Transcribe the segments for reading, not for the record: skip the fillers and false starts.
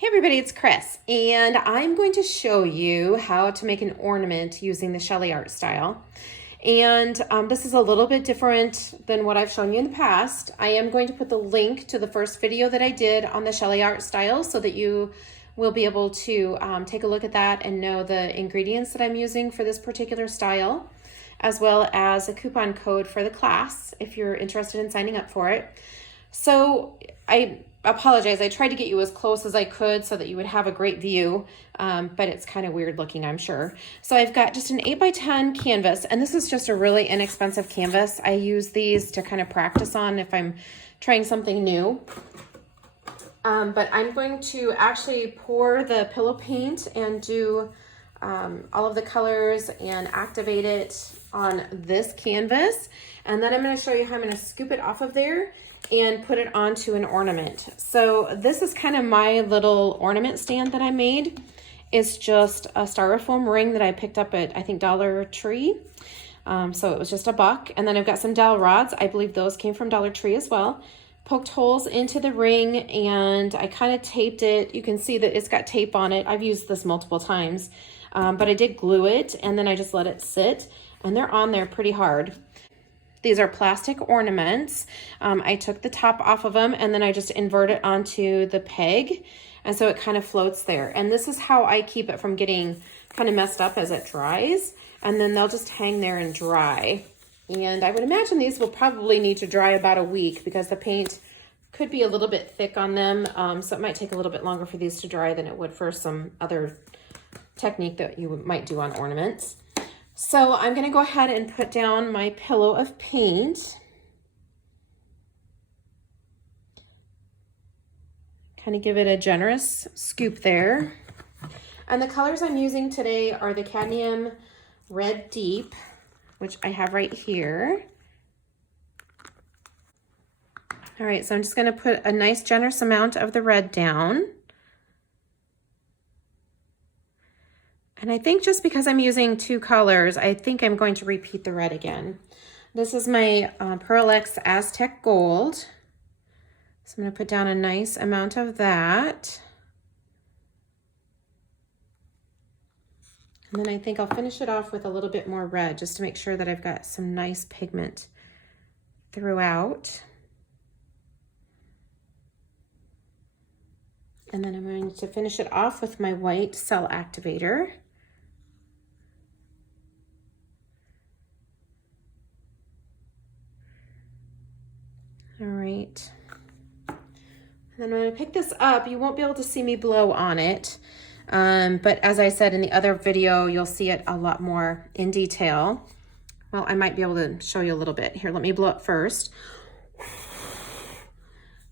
Hey everybody, it's Chris, and I'm going to show you how to make an ornament using the Sheleeart style. And this is a little bit different than what I've shown you in the past. I am going to put the link to the first video that I did on the Sheleeart style so that you will be able to take a look at that and know the ingredients that I'm using for this particular style, as well as a coupon code for the class if you're interested in signing up for it. So I apologize. I tried to get you as close as I could so that you would have a great view, but it's kind of weird looking, I'm sure. So I've got just an 8x10 canvas, and this is just a really inexpensive canvas. I use these to kind of practice on if I'm trying something new. But I'm going to actually pour the pillow paint and do all of the colors and activate it on this canvas. And then I'm going to show you how I'm going to scoop it off of there and put it onto an ornament. So this is kind of my little ornament stand that I made. It's just a styrofoam ring that I picked up at, I think, Dollar Tree. So it was just $1. And then I've got some dowel rods. I believe those came from Dollar Tree as well. Poked holes into the ring and I kind of taped it. You can see that it's got tape on it. I've used this multiple times, but I did glue it and then I just let it sit, and they're on there pretty hard. These are plastic ornaments. I took the top off of them and then I just invert it onto the peg. And so it kind of floats there. And this is how I keep it from getting kind of messed up as it dries. And then they'll just hang there and dry. And I would imagine these will probably need to dry about a week because the paint could be a little bit thick on them. So it might take a little bit longer for these to dry than it would for some other technique that you might do on ornaments. So I'm going to go ahead and put down my pillow of paint. Kind of give it a generous scoop there. And the colors I'm using today are the Cadmium Red Deep, which I have right here. All right, so I'm just going to put a nice generous amount of the red down. And I think just because I'm using two colors, I think I'm going to repeat the red again. This is my Pearl X Aztec Gold. So I'm going to put down a nice amount of that. And then I think I'll finish it off with a little bit more red just to make sure that I've got some nice pigment throughout. And then I'm going to finish it off with my white cell activator. All right. And then when I pick this up, you won't be able to see me blow on it. But as I said in the other video, you'll see it a lot more in detail. Well, I might be able to show you a little bit. Here, let me blow it first.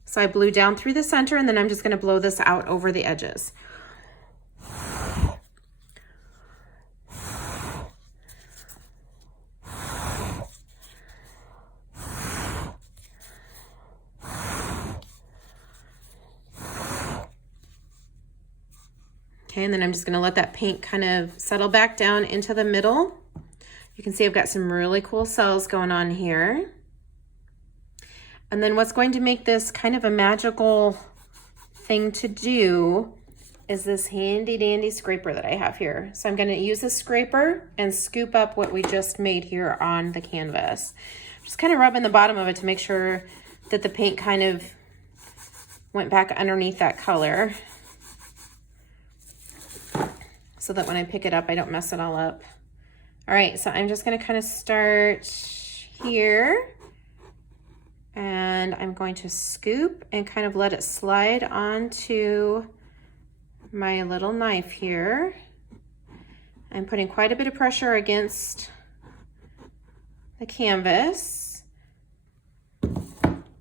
So I blew down through the center, and then I'm just going to blow this out over the edges. Okay, and then I'm just going to let that paint kind of settle back down into the middle. You can see I've got some really cool cells going on here. And then what's going to make this kind of a magical thing to do is this handy dandy scraper that I have here. So I'm going to use this scraper and scoop up what we just made here on the canvas. Just kind of rubbing the bottom of it to make sure that the paint kind of went back underneath that color, so that when I pick it up, I don't mess it all up. All right, so I'm just gonna kind of start here, and I'm going to scoop and kind of let it slide onto my little knife here. I'm putting quite a bit of pressure against the canvas.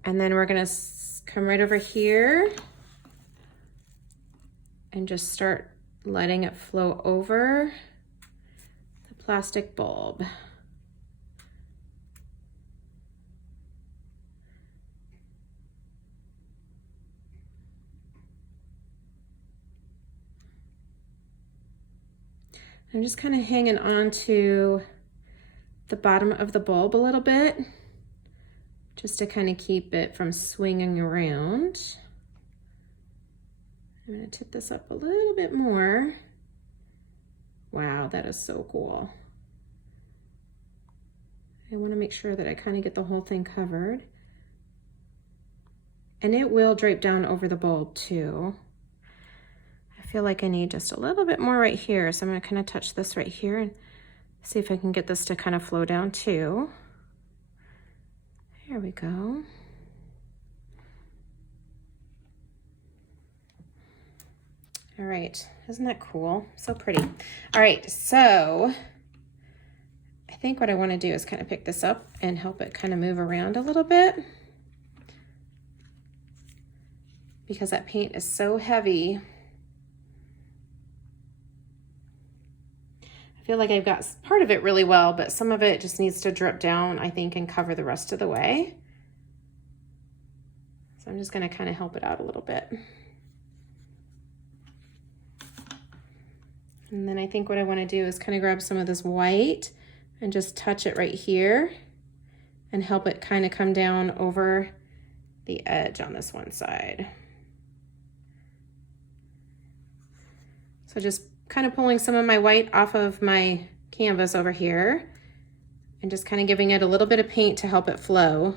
And then we're gonna come right over here and just start letting it flow over the plastic bulb. I'm just kind of hanging on to the bottom of the bulb a little bit, just to kind of keep it from swinging around. I'm going to tip this up a little bit more. Wow, that is so cool. I want to make sure that I kind of get the whole thing covered. And it will drape down over the bulb too. I feel like I need just a little bit more right here. So I'm going to kind of touch this right here and see if I can get this to kind of flow down too. There we go. All right, isn't that cool? So pretty. All right, so I think what I want to do is kind of pick this up and help it kind of move around a little bit, because that paint is so heavy. I feel like I've got part of it really well, but some of it just needs to drip down, I think, and cover the rest of the way. So I'm just going to kind of help it out a little bit. And then I think what I want to do is kind of grab some of this white and just touch it right here and help it kind of come down over the edge on this one side. So just kind of pulling some of my white off of my canvas over here and just kind of giving it a little bit of paint to help it flow.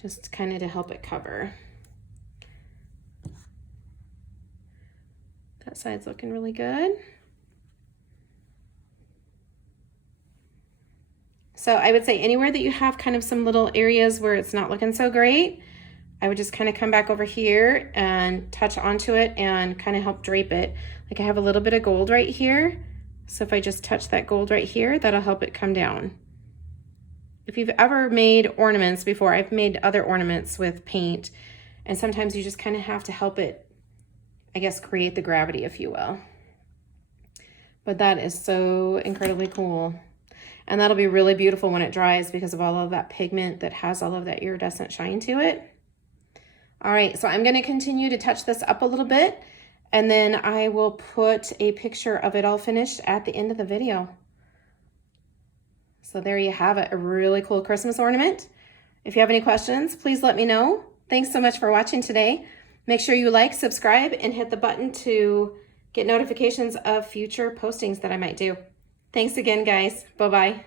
Just kind of to help it cover. That side's looking really good. So I would say anywhere that you have kind of some little areas where it's not looking so great, I would just kind of come back over here and touch onto it and kind of help drape it. Like I have a little bit of gold right here. So if I just touch that gold right here, that'll help it come down. If you've ever made ornaments before, I've made other ornaments with paint, and sometimes you just kind of have to help it, I guess, create the gravity, if you will. But that is so incredibly cool. And that'll be really beautiful when it dries because of all of that pigment that has all of that iridescent shine to it. All right, so I'm gonna continue to touch this up a little bit, and then I will put a picture of it all finished at the end of the video. So there you have it, a really cool Christmas ornament. If you have any questions, please let me know. Thanks so much for watching today. Make sure you like, subscribe, and hit the button to get notifications of future postings that I might do. Thanks again, guys. Bye-bye.